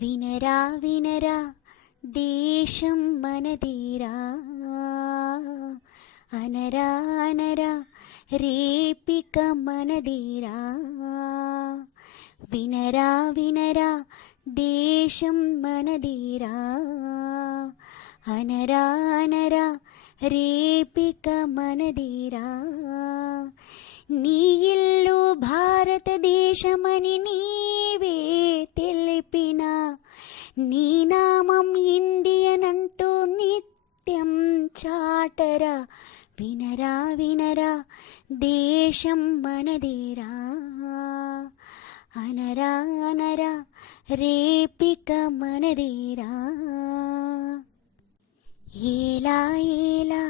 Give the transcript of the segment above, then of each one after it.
వినరా వినరా దేశం మనదేరా, అనరా అనరా రేపిక మనదేరా. వినరా వినరా దేశం మనదేరా, అనరా అనరా రేపిక మనదేరా. నీ ఇల్లు భారతదేశమని నీవే తెలిపిన, నీ నామం ఇండియన్ అంటూ నిత్యం చాటరా. వినరా వినరా దేశం మనదేరా, అనరా అనరా రేపిక మనదేరా. ఏలా ఏలా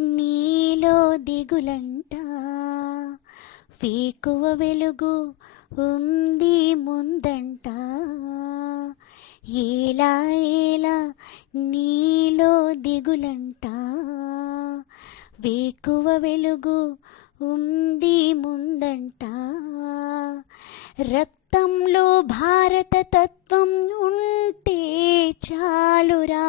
నీలో దిగులంట, వేకువ వెలుగు ఉంది ముందంట. ఏలా ఏలా నీలో దిగులంట, వేకువ వెలుగు ఉంది ముందంట. రక్తంలో భారత తత్వం ఉంటే చాలురా,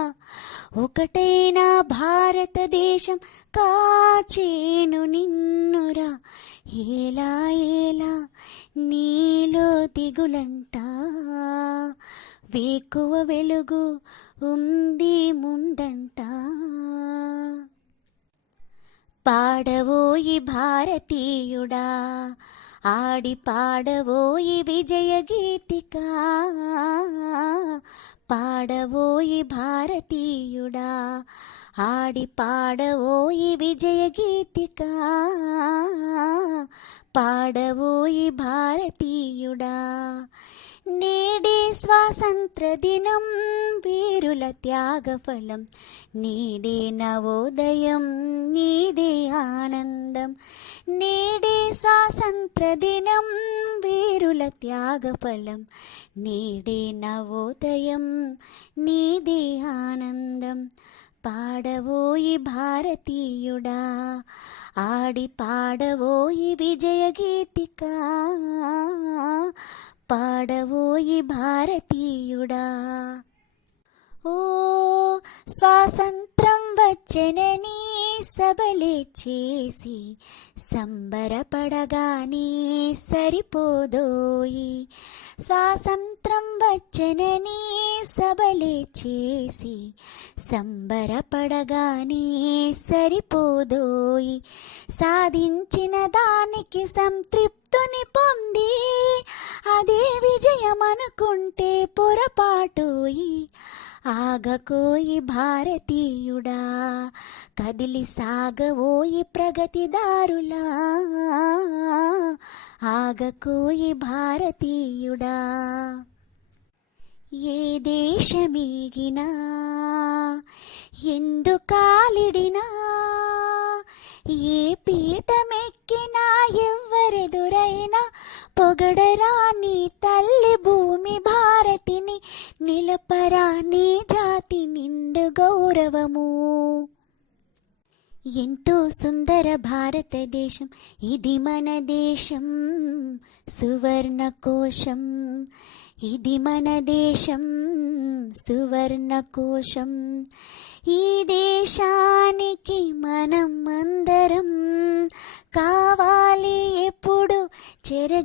ఒకటైనా భారతదేశం కాచేను నిన్నురా. ఏలా ఏలా నీలో దిగులంట, వేకువ వెలుగు ఉంది ముందంట. పాడవోయి భారతీయుడా, ఆడి పాడవోయి విజయ గీతిక. పాడవోయి భారతీయుడా, ఆడి పాడవోయి విజయ గీతిక. పాడవోయి భారతీయుడా, నేడే స్వాతంత్ర దినం వీరుల త్యాగఫలం. నేడే నవోదయం నీదే ఆనందం. నేడే స్వాతంత్ర దినం వీరుల త్యాగఫలం. నేడే నవోదయం నీదే ఆనందం. పాడవోయి భారతీయుడా, ఆడి పాడవోయి విజయ గీతిక. పాడవోయి భారతీయుడా. ఓ స్వాతంత్రం వచ్చెనని సభలే చేసి సంబరపడగానే సరిపోదోయి. స్వాతంత్రం వచ్చెనని సభలే చేసి సంబరపడగానే సరిపోదోయి. సాధించిన దానికి సంతృప్తిని పొంది అదే విజయం అనుకుంటే పొరపాటోయి. ఆగకోయి భారతీయుడా, కదిలి సాగవోయి ప్రగతిదారులా. ఆగకోయి భారతీయుడా. ఏ దేశమీగినా ఎందుకాలిడినా, ఏ పీఠమెక్కినా ఎవ్వరెదురైనా పొగడరా నీ తల్లి భూమి భారతిని. నిలపరా నీ జాతి నిండు గౌరవము. ఎంతో సుందర భారతదేశం ఇది మన దేశం, సువర్ణకోశం. ఇది మన దేశం సువర్ణకోశం. ఈ దేశానికి మనం అందరం కావాలి ఎప్పుడు చెరగ